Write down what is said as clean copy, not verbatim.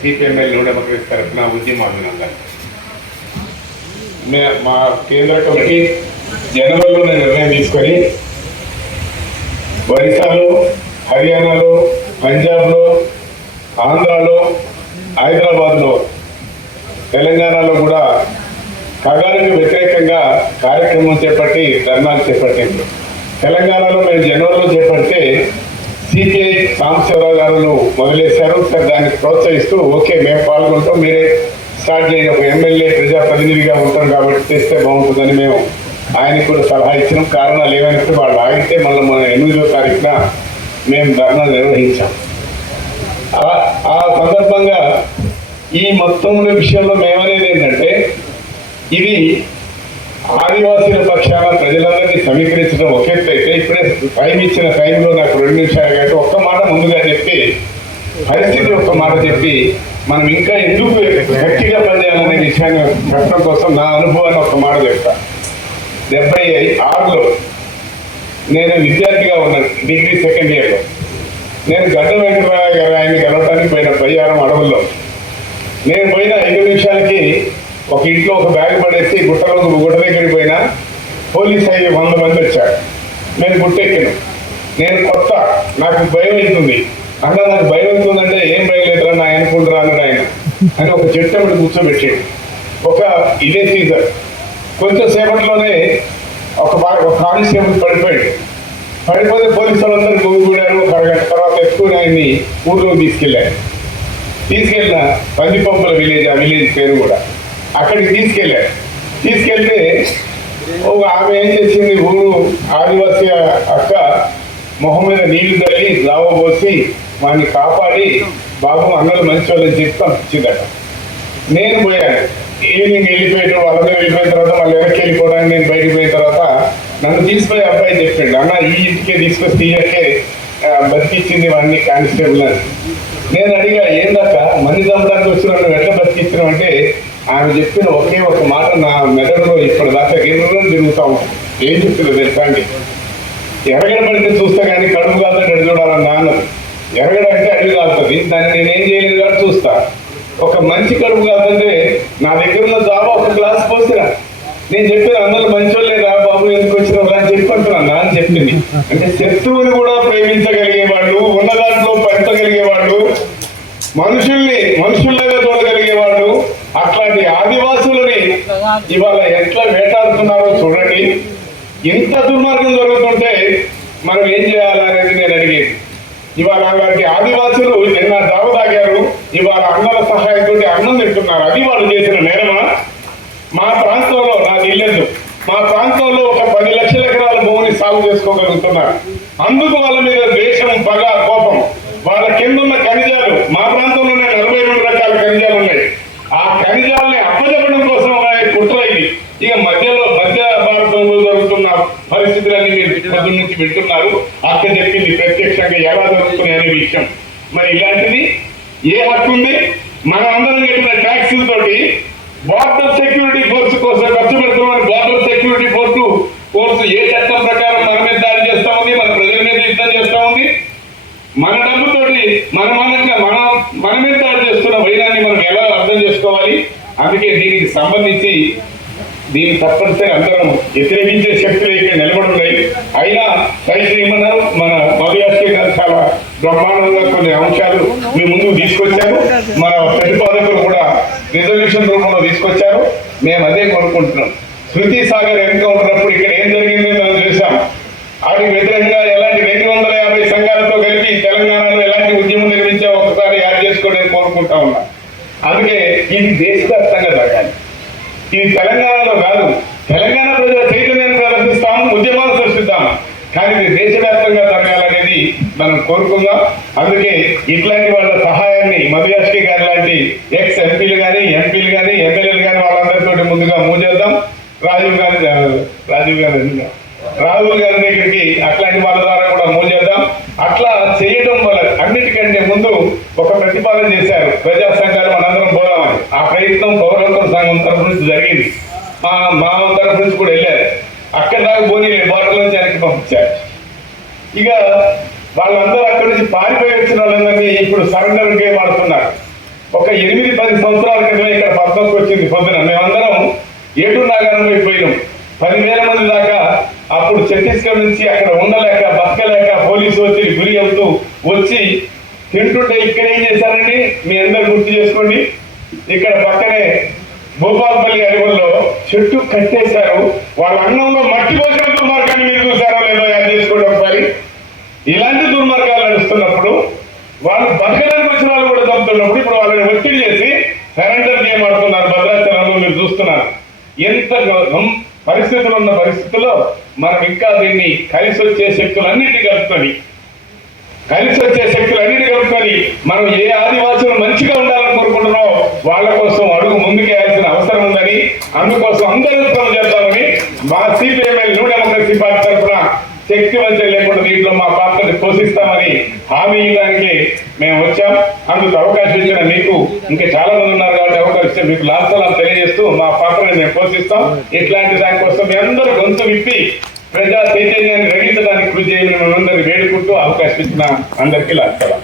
CPML new democracy తరఫున ఉద్యమాభినందన. మా కేంద్ర కమిటీ జనవరిలోనే నిర్ణయం తీసుకొని ఒరిస్సాలో, హర్యానాలో, పంజాబ్లో, ఆంధ్రాలో, హైదరాబాద్లో, తెలంగాణలో కూడా ఖగానికి వ్యతిరేకంగా కార్యక్రమం చేపట్టి ధర్నాలు చేపట్టింది. తెలంగాణలో మేము జనవరిలో చేపడితే సిపిఐ సాంబశివరావు గారు మొదలేశారు. సార్ దాన్ని ప్రోత్సహిస్తూ ఓకే మేము పాల్గొంటాం, మీరే స్టార్ట్ చేయండి, ఒక ఎమ్మెల్యే ప్రజాప్రతినిధిగా ఉంటాం కాబట్టి చేస్తే బాగుంటుందని మేము ఆయనకు కూడా సలహా ఇచ్చినాం. కారణాలు ఏమైనా వాళ్ళు ఆగితే మళ్ళీ మన 8వ తారీఖున మేము ధర్నా నిర్వహించాం. ఆ సందర్భంగా ఈ మొత్తం విషయంలో మేమనేది ఏంటంటే, ఇది ఆదివాసీల పక్షాన ప్రజలందరినీ సమీకరించడం ఒక ఎత్తు అయితే, ఇప్పుడే టైం ఇచ్చిన టైంలో నాకు 2 నిమిషాలు కాబట్టి ఒక్క మాట ముందుగా చెప్పి పరిస్థితి ఒక్క మాట చెప్పి మనం ఇంకా ఎందుకు గట్టిగా పనిచేయాలనే విషయాన్ని చెప్పడం కోసం నా అనుభవాన్ని ఒక మాట చెప్తా. 76లో నేను విద్యార్థిగా ఉన్నాను, డిగ్రీ సెకండ్ ఇయర్లో. నేను గడ్డ వెంకటరాయ గారు ఆయన్ని కలవటానికి పోయిన బయ్యారం అడవుల్లో. నేను పోయిన 5 నిమిషాలకి ఒక ఇంట్లో ఒక బ్యాగ్ పడేసి గుట్ట దగ్గరికి పోయినా పోలీస్ అయ్యి 100 మంది వచ్చారు. నేను గుట్టెక్కాను. నేను కొత్త, నాకు భయం అవుతుంది. అన్న నాకు భయం అవుతుందంటే ఏం భయం లేదురా నా అనుకుంటారా అన్నాడు ఆయన. అని ఒక చెట్టు కూర్చోబెట్టాడు. ఇదే సీజన్ కొంచెం సేపట్లోనే ఒక కానిస్టేబుల్ పడిపోతే పోలీసు వాళ్ళందరూ గుమిగూడారు. ఒక అరగంట తర్వాత ఎత్తుకుని ఆయన్ని ఊళ్ళోకి తీసుకెళ్ళిన పందిపంపుల విలేజ్, ఆ విలేజ్ పేరు కూడా, అక్కడికి తీసుకెళ్తే ఆమె ఏం చేసింది, ఊరు ఆదివాసీ అక్క మొహం మీద నీళ్లు తల్లి జావ పోసి వాడిని కాపాడి బాబు అన్నలు మంచి వాళ్ళని చెప్పి పంపించిందట. నేను పోయాను. ఈవినింగ్ వెళ్ళిపోయాడు. వాళ్ళందరూ వెళ్ళిపోయిన తర్వాత మళ్ళీ వెనక్కి వెళ్ళిపోవడానికి నేను బయటకు పోయిన తర్వాత నన్ను తీసుకుపోయి అబ్బాయి చెప్పిండు, అన్న ఈ ఇంటికే తీసుకొచ్చి తీయకే బతికిచ్చింది వాడిని కానిస్టేబుల్ అని. నేను అడిగా, ఏందాక మంది చంపడానికి వచ్చిన నువ్వు ఎట్లా బతికిచ్చినావు అంటే, ఆమె చెప్పిన ఒకే ఒక మాట నా మెదడులో ఇప్పటిదాకా గిర్రలో తిరుగుతా ఉంటాను. ఏం చెప్తున్నా తెలుసా అండి, ఎరగడ పడితే చూస్తా కానీ కడుపు కాదని అడిగి చూడాలన్నా అన్నది. ఎరగడ అంటే అడిగి కాలుతుంది, దాన్ని నేనేం చేయలేదు కాబట్టి చూస్తా. ఒక మంచి కడుపు కాదంటే నా దగ్గర ఉన్న జాబా ఒక గ్లాస్ పోసిరా, నేను చెప్పిన అందరూ మంచి వాళ్ళే రా బాబు ఎందుకు వచ్చినావు అని చెప్పి అంటున్నా అని చెప్పింది. అంటే శత్రువుని కూడా ప్రేమించగలిగే వాళ్ళు, ఉన్న దాంట్లో పెంచగలిగే వాళ్ళు, మనుషుల్లాగా చూడగలిగే వాళ్ళు, అట్లాంటి ఆదివాసులని ఇవాళ ఎట్లా వేటాడుతున్నారో చూడండి. ఇంత దుర్మార్గం జరుగుతుంటే మనం ఏం చేయాలనేది నేను అడిగేది. ఇవాళ వారికి ఆదివాసులు నిన్న దావ తాగారు, ఇవాళ అన్నల సహాయంతో అన్నం తింటున్నారు. అది వాళ్ళు చేసిన నేరమా? మా ప్రాంతంలో, నాకు ఇల్లెందు, మా ప్రాంతంలో ఒక 10 లక్షల ఎకరాల భూమిని సాగు చేసుకోగలుగుతున్నారు. అందుకు వాళ్ళ మీద ద్వేషం, పగ, కోపం. వాళ్ళ కింద ఉన్న ఖనిజాలు, మా ప్రాంతంలోనే 42 రకాల ఖనిజాలు ఉన్నాయి. ఆ ఖనిజాలని అప్పచెప్పడం కోసం కుట్ర ఇది. ఇక మధ్య భారతంలో జరుగుతున్న పరిస్థితులన్నీ మీరు పొద్దు నుంచి వింటున్నారు. అక్క చెప్పింది ప్రత్యక్షంగా ఎలా జరుగుతున్నాయి అనే విషయం. మరి ఇలాంటిది ఏ హక్కు ఉంది? మనం అందరం కట్టిన ట్యాక్సులతోటి బార్డర్ సెక్యూరిటీ ఫోర్స్ కోసం ఖర్చు పెడుతున్నామని బార్డర్ సెక్యూరిటీ ఫోర్స్ ఏ చట్టం ప్రకారం మన మీద దాడి చేస్తా ఉంది, మన ప్రజల మీద యుద్ధం చేస్తా ఉంది. మన డబ్బుతోటి మన మీద దాడి చేస్తున్న వైరాన్ని మనం ఎలా అర్థం చేసుకోవాలి? అందుకే దీనికి సంబంధించి దీన్ని తప్పనిసరి అందరం వ్యతిరేకించే శక్తులు ఇక్కడ నిలబడి ఉన్నాయి. అయినా సైశ్రీమన్నారు మన మధుయాశ్రీ గారు చాలా బ్రహ్మాండంగా కొన్ని అంశాలు మీ ముందుకు తీసుకొచ్చారు. మన ప్రతిపాదకులు కూడా రిజల్యూషన్ రూపంలో తీసుకొచ్చారు. మేము అదే కోరుకుంటున్నాం. శృతి సాగర్ ఎన్కౌంటర్ అప్పుడు ఇక్కడ ఏం జరిగింది మనం చూసాం. వాటికి వ్యతిరేకంగా ఎలాంటి 250 సంఘాలతో కలిపి తెలంగాణలో ఎలాంటి ఉద్యమం నిర్మించా ఒకసారి యాడ్ చేసుకోవడానికి కోరుకుంటా ఉన్నా. అందుకే ఇది దేశవ్యాప్తంగా జరగాలి. ఇది తెలంగాణలో కాదు. తెలంగాణ ప్రజల చైతన్యాన్ని ప్రదర్శిస్తాం, ఉద్యమాలు సృష్టిస్తాం, కానీ ఇది దేశవ్యాప్తంగా జరగాలనేది మనం కోరుకుందాం. అందుకే ఇట్లాంటి వాళ్ళ సహాయాన్ని మధుయాశ్రీ గారి లాంటి ఎక్స్ ఎంపీలు కానీ ఎమ్మెల్యేలు కానీ వాళ్ళందరితో ముందుగా మూవ్ చేద్దాం. రాహుల్ గారి దగ్గరికి అట్లాంటి వాళ్ళ ద్వారా కూడా మూవ్ చేద్దాం. అట్లా చేయడం వల్ల అన్నిటికంటే ముందు ఒక ప్రతిపాదన చేశారు, ప్రజా సంఘాలు మనందరం పోదామని. ఆ ప్రయత్నం పౌరత్వ సంఘం తరఫు నుంచి జరిగింది. మా తరఫు నుంచి కూడా వెళ్ళారు. అక్కడ దాకా పోనీ బార్డర్ నుంచి వెనక్కి పంపించారు. ఇక వాళ్ళందరూ అక్కడి నుంచి పారిపోయి వచ్చిన వాళ్ళందరినీ ఇప్పుడు సరెండర్ గేమ్ ఆడుతున్నారు. ఒక 8-10 సంవత్సరాల క్రితమే ఇక్కడ పద్మకు వచ్చింది పొద్దున. మేమందరం ఏటూరు నాగారం అయిపోయినాం. 10,000 మంది దాకా అప్పుడు ఛత్తీస్గఢ్ నుంచి అక్కడ ఉండలేక బతకలేక పోలీసు ఒత్తిడి గురి అవుతూ వచ్చి తింటుంటే ఇక్కడ ఏం చేశారండి మీ అందరు గుర్తు చేసుకోండి. ఇక్కడ పక్కనే భూపాలపల్లి అడవుల్లో చెట్టు కట్టేశారు. వాళ్ళ అన్నంలో మట్టి పోసిన దుర్మార్గాన్ని మీరు చూసారో లేదో యాడ్ చేసుకోండి ఒకసారి. ఇలాంటి దుర్మార్గాలు నడుస్తున్నప్పుడు వాళ్ళు బతకడానికి వచ్చిన వాళ్ళు కూడా చంపుతున్నప్పుడు ఇప్పుడు వాళ్ళని ఒత్తిడి చేసి సరెండర్ గేమ్ ఆడుతున్నారు. భద్రాచలంలో మీరు చూస్తున్నారు. ఎంత పరిస్థితులు ఉన్న పరిస్థితుల్లో మనం ఇంకా దీన్ని కలిసి వచ్చే శక్తులన్నిటి కలుపుకొని మనం ఏ ఆదివాసులు మంచిగా ఉండాలని కోరుకుంటున్నామో వాళ్ళ కోసం అడుగు ముందుకేయాల్సిన అవసరం ఉందని, అందుకోసం అందరూ శ్రమ చేద్దామని మా సిపిఎంఎల్ న్యూ డెమోక్రసీ పార్టీ తరఫున శక్తి వంచన లేకుండా దీంట్లో మా పాత్రని పోషిస్తామని హామీ ఇవ్వడానికి మేము వచ్చాం. అందుకు అవకాశం ఇచ్చిన మీకు ఇంకా చాలా మంది ఉన్నారు కాబట్టి అవకాశం మీకు లాభాలు తెలియజేస్తూ మా పాత్రని మేము పోషిస్తాం. ఇట్లాంటి దానికోసం మీ అందరూ గొంతు విప్పి ప్రజా చైతన్యాన్ని రగిలించడానికి కృషి చేయమని మనందరినీ వేడుకుంటూ అవకాశం ఇచ్చిన అందరికీ లాభాలు.